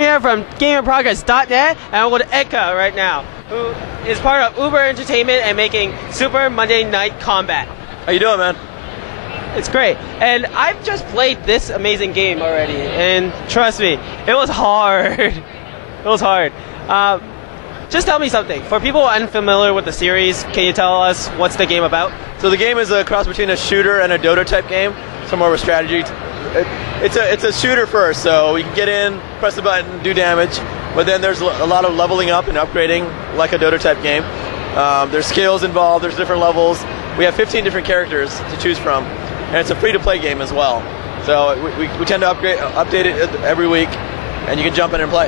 Here from GameInProgress.net, and I'm with Eka right now, who is part of Uber Entertainment and making Super Monday Night Combat. How you doing, man? It's great, and I've just played this amazing game already, and trust me, it was hard. It was hard. Just tell me something. For people unfamiliar with the series, can you tell us what's the game about? So the game is a cross between a shooter and a Dota type game. It's more of a strategy. It's a shooter first, so you can get in, press the button, do damage, but then there's a lot of leveling up and upgrading like a Dota type game. There's skills involved, there's different levels. We have 15 different characters to choose from, and it's a free-to-play game as well. So we tend to update it every week, and you can jump in and play.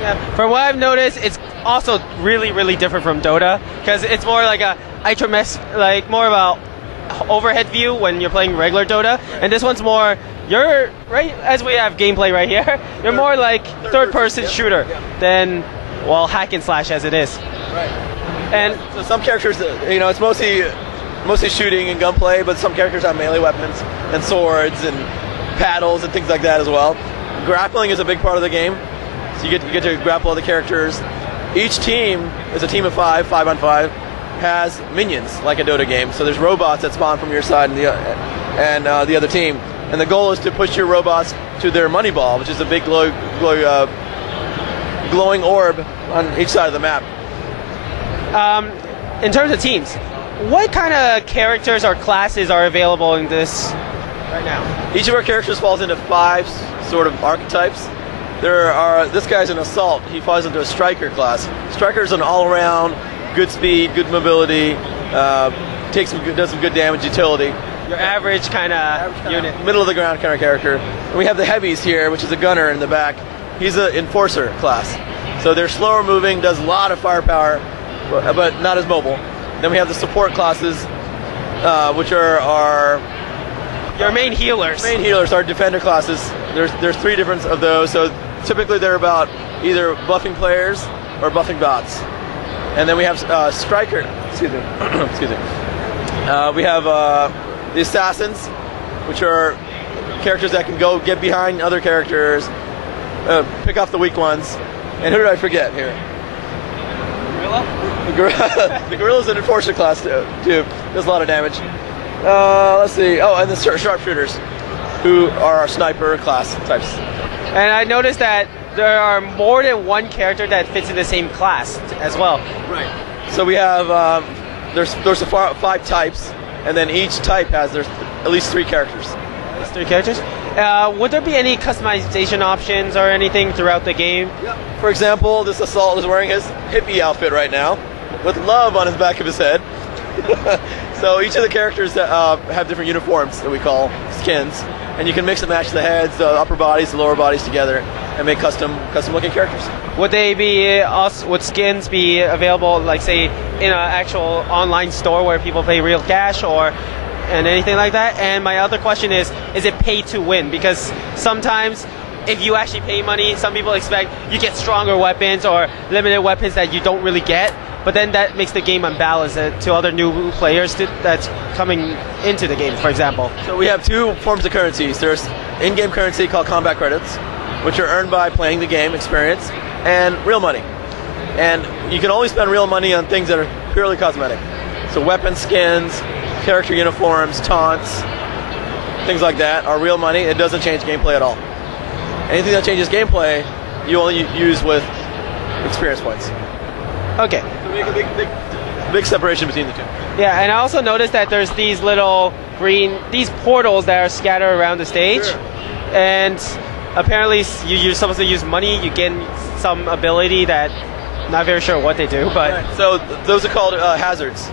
Yeah. From what I've noticed, it's also really different from Dota, because it's more like a like more of a overhead view when you're playing regular Dota, and this one's more, you're right as we have gameplay right here. You're more like third-person shooter than, well, hack and slash as it is. Right. And so some characters, it's mostly shooting and gunplay, but some characters have melee weapons and swords and paddles and things like that as well. Grappling is a big part of the game, so you get to grapple other characters. Each team is a team of 5 on 5, has minions like a Dota game. So there's robots that spawn from your side and the other team. And the goal is to push your robots to their money ball, which is a big glowing orb on each side of the map. In terms of teams, what kind of characters or classes are available in this right now? Each of our characters falls into 5 sort of archetypes. This guy's an assault. He falls into a striker class. Striker is an all-around, good speed, good mobility, does some good damage utility. Your average kind of unit. Middle of the ground kind of character. And we have the heavies here, which is a gunner in the back. He's an enforcer class. So they're slower moving, does a lot of firepower, but not as mobile. Then we have the support classes, which are your main healers. Main healers are defender classes. There's 3 different of those. So typically they're about either buffing players or buffing bots. And then we have striker. Excuse me. Excuse me. We have the assassins, which are characters that can go get behind other characters, pick off the weak ones. And who did I forget here? Gorilla? The gorilla's an enforcer class too. Does a lot of damage. Let's see. Oh, and the sharpshooters, who are our sniper class types. And I noticed that there are more than one character that fits in the same class as well. Right. So we have there's 5 types, and then each type has at least 3 characters. At least 3 characters. Would there be any customization options or anything throughout the game? Yeah. For example, this assault is wearing his hippie outfit right now, with love on his back of his head. So each of the characters have different uniforms that we call skins, and you can mix and match the heads, the upper bodies, the lower bodies together, and make custom looking characters. Would would skins be available, like say, in an actual online store where people pay real cash and anything like that? And my other question is it pay to win? Because sometimes if you actually pay money, some people expect you get stronger weapons or limited weapons that you don't really get, but then that makes the game unbalanced to other new players that's coming into the game, for example. So we have two forms of currencies. There's in-game currency called combat credits, which are earned by playing the game experience, and real money. And you can only spend real money on things that are purely cosmetic. So weapon skins, character uniforms, taunts, things like that are real money. It doesn't change gameplay at all. Anything that changes gameplay, you only use with experience points. Okay. So we make a big separation between the two. Yeah, and I also noticed that there's these little these portals that are scattered around the stage. Sure. And apparently you're supposed to use money, you get some ability that, not very sure what they do, but... Right. So those are called hazards.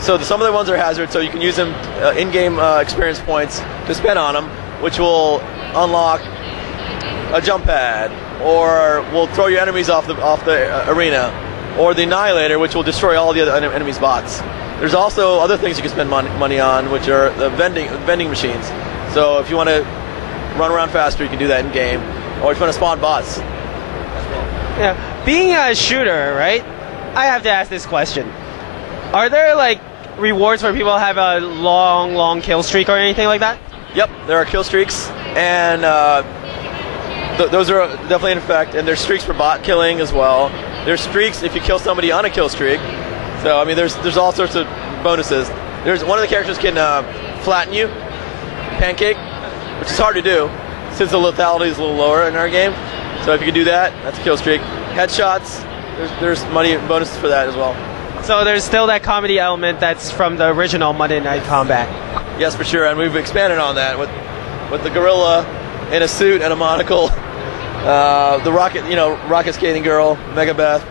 So some of the ones are hazards, so you can use them in-game experience points to spend on them, which will unlock a jump pad, or will throw your enemies off the arena, or the Annihilator, which will destroy all the other enemies' bots. There's also other things you can spend money on, which are the vending machines. So if you want to run around faster, you can do that in game, or if you want to spawn bots. Yeah, being a shooter, right? I have to ask this question: are there like rewards where people have a long kill streak or anything like that? Yep, there are kill streaks, and those are definitely in effect. And there's streaks for bot killing as well. There's streaks if you kill somebody on a kill streak. So I mean, there's all sorts of bonuses. There's one of the characters can flatten you, pancake, which is hard to do since the lethality is a little lower in our game. So if you can do that, that's a kill streak. Headshots, there's money bonuses for that as well. So there's still that comedy element that's from the original Monday Night Combat. Yes, for sure, and we've expanded on that with the gorilla in a suit and a monocle, the rocket skating girl, Megabeth.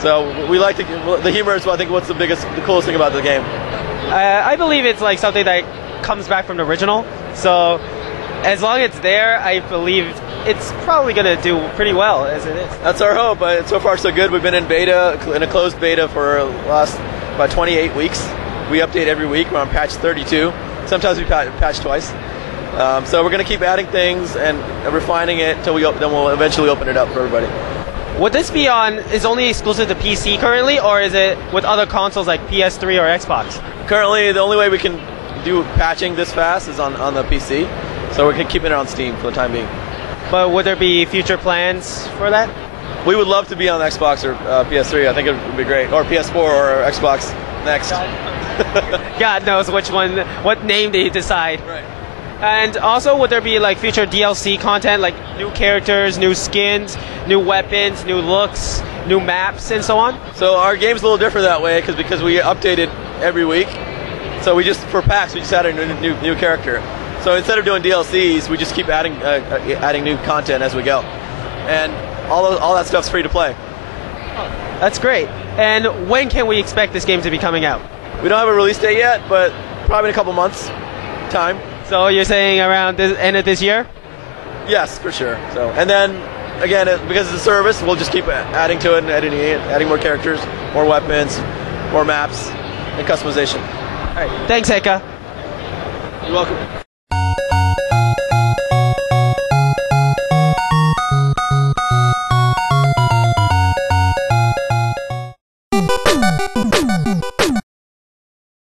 So we like the humor is, I think, what's the coolest thing about the game. I believe it's like something that comes back from the original. So as long as it's there, I believe it's probably going to do pretty well as it is. That's our hope. So far, so good. We've been in a closed beta for the last about 28 weeks. We update every week. We're on patch 32. Sometimes we patch twice. So we're going to keep adding things and refining it until then we'll eventually open it up for everybody. Would this be is only exclusive to PC currently, or is it with other consoles like PS3 or Xbox? Currently, the only way we can do patching this fast is on the PC. So we're keeping it on Steam for the time being. But would there be future plans for that? We would love to be on Xbox or PS3. I think it would be great. Or PS4 or Xbox next. God knows what name they decide. Right. And also, would there be like future DLC content, like new characters, new skins, new weapons, new looks, new maps, and so on? So our game's a little different that way because we update it every week. So for PAX, we just added a new character. So instead of doing DLCs, we just keep adding new content as we go, and all that stuff's free to play. That's great. And when can we expect this game to be coming out? We don't have a release date yet, but probably in a couple months' time. So you're saying around the end of this year? Yes, for sure. So, and then again, because it's a service, we'll just keep adding to it and editing it, adding more characters, more weapons, more maps, and customization. All right. Thanks, Eka. You're welcome.